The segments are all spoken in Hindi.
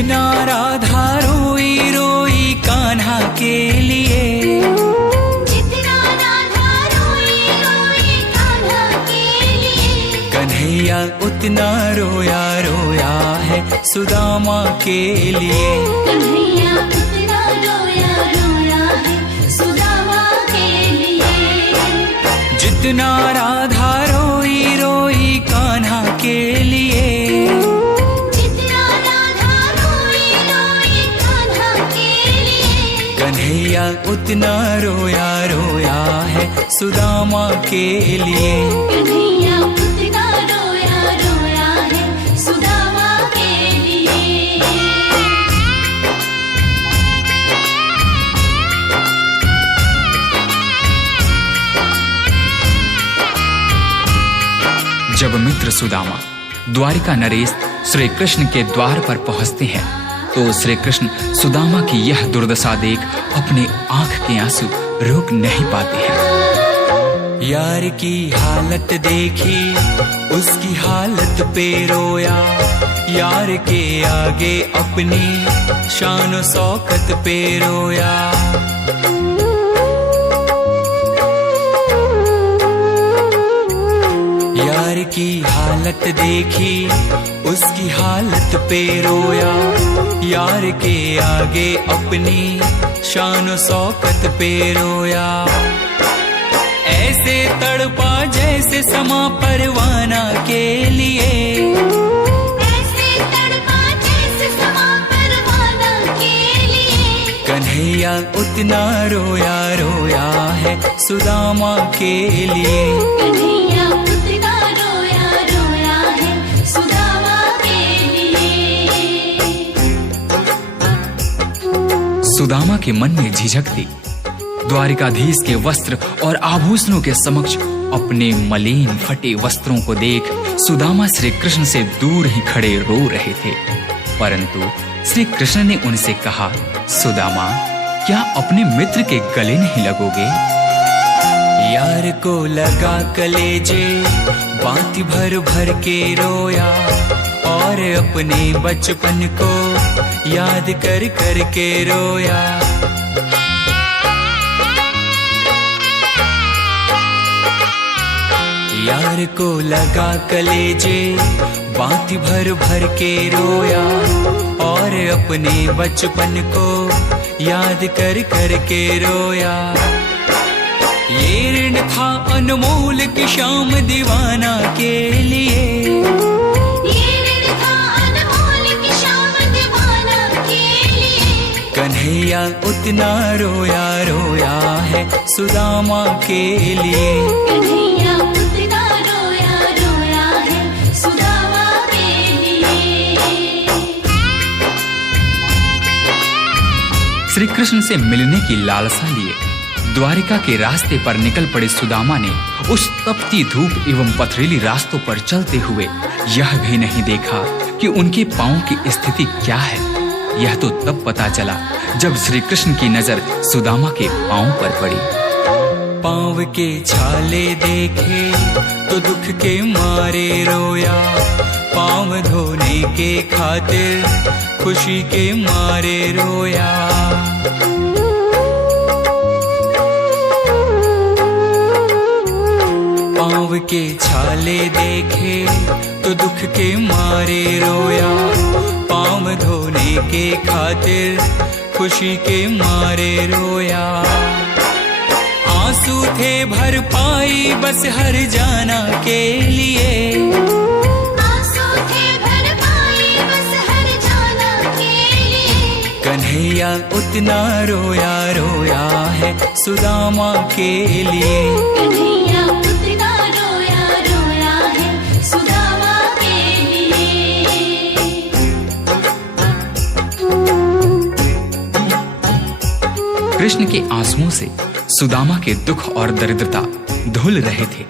जितना राधा रोई रोई कान्हा के लिए, जितना राधा रोई रोई कान्हा के लिए, कन्हैया उतना रोया रोया है सुदामा के लिए। कन्हैया उतना रोया रोया है सुदामा के लिए। जितना राधा रोई रोई कान्हा के लिए, जितना राधा रोई रोई कान्हा के लिए, कन्हैया उतना रोया रोया है सुदामा के लिए। कन्हैया उतना रोया रोया है सुदामा के लिए। जब मित्र सुदामा द्वारिका नरेश श्री कृष्ण के द्वार पर पहुंचते हैं तो श्री कृष्ण सुदामा की यह दुर्दशा देख अपने आंख के आंसू रोक नहीं पाते हैं। यार की हालत देखी उसकी हालत पे रोया, यार के आगे अपनी शान शौकत पे रोया। यार की हालत देखी उसकी हालत पे रोया, यार के आगे अपनी शान शौकत पे रोया। ऐसे तड़पा जैसे समा परवाना के लिए, ऐसे तड़पा जैसे समा परवाना के लिए, कन्हैया उतना रोया रोया है सुदामा के लिए। कन्हैया उतना रोया रोया है सुदामा के लिए। सुदामा के मन में झिझक थी। द्वारिकाधीश के वस्त्र और आभूषणों के समक्ष अपने मलिन फटे वस्त्रों को देख सुदामा श्री कृष्ण से दूर ही खड़े रो रहे थे। परंतु श्री कृष्ण ने उनसे कहा, सुदामा, क्या अपने मित्र के गले नहीं लगोगे? यार को लगा कलेजे बाती भर भर के रोया, और अपने बचपन को याद कर कर के रोया। यार को लगा कलेजे बाती भर भर के रोया, और अपने बचपन को याद कर कर के रोया। ये ऋण था अनमोल की शाम दीवाना के लिए, ये ऋण था अनमोल की शाम दीवाना के लिए, कन्हैया उतना रोया रोया है सुदामा के लिए। कन्हैया उतना रोया रोया है सुदामा के लिए। श्री कृष्ण से मिलने की लालसा लिए द्वारिका के रास्ते पर निकल पड़े सुदामा ने उस तपती धूप एवं पथरीली रास्तों पर चलते हुए यह भी नहीं देखा कि उनके पांव की स्थिति क्या है। यह तो तब पता चला जब श्री कृष्ण की नजर सुदामा के पांव पर पड़ी। पांव के छाले देखे तो दुख के मारे रोया, पांव धोने के खातिर खुशी के मारे रोया। पांव के छाले देखे तो दुख के मारे रोया, पांव धोने के खातिर खुशी के मारे रोया। आंसू थे भर पाई बस हर जाना के लिए, आंसू थे भर पाई बस हर जाना के लिए, कन्हैया उतना रोया रोया है सुदामा के लिए। कन्हैया उतना रोया रोया है सुदामा के लिए। कृष्ण के आंसुओं से सुदामा के दुख और दरिद्रता धुल रहे थे।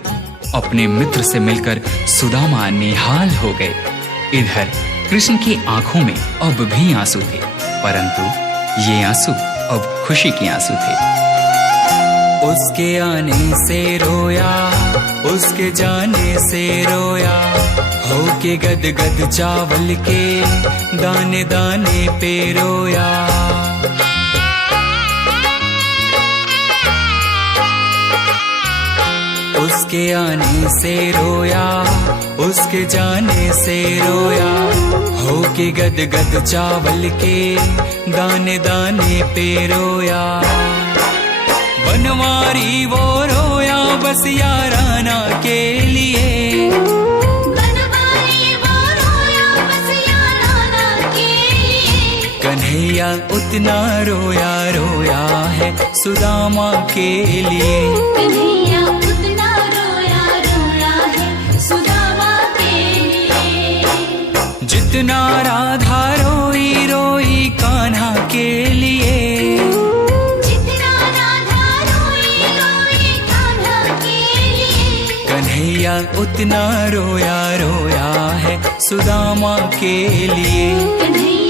अपने मित्र से मिलकर सुदामा निहाल हो गए। इधर कृष्ण की आंखों में अब भी आंसू थे, परंतु ये आंसू अब खुशी के आंसू थे। उसके आने से रोया, उसके जाने से रोया, होके गद गद चावल के दाने दाने पे रोया। उसके आने से रोया, उसके जाने से रोया, हो के गद गद चावल के दाने दाने पे रोया। बनवारी वो रोया बस याराना के लिए, बनवारी वो रोया बस याराना के लिए। कन्हैया उतना रोया रोया है सुदामा के लिए। कन्हैया उतना रोया रोया है सुदामा के लिए। जितना राधा रोई रोई कान्हा के लिए, जितना राधा रोई रोई कान्हा के लिए। कन्हैया उतना रोया रोया है सुदामा के लिए। कन्हैया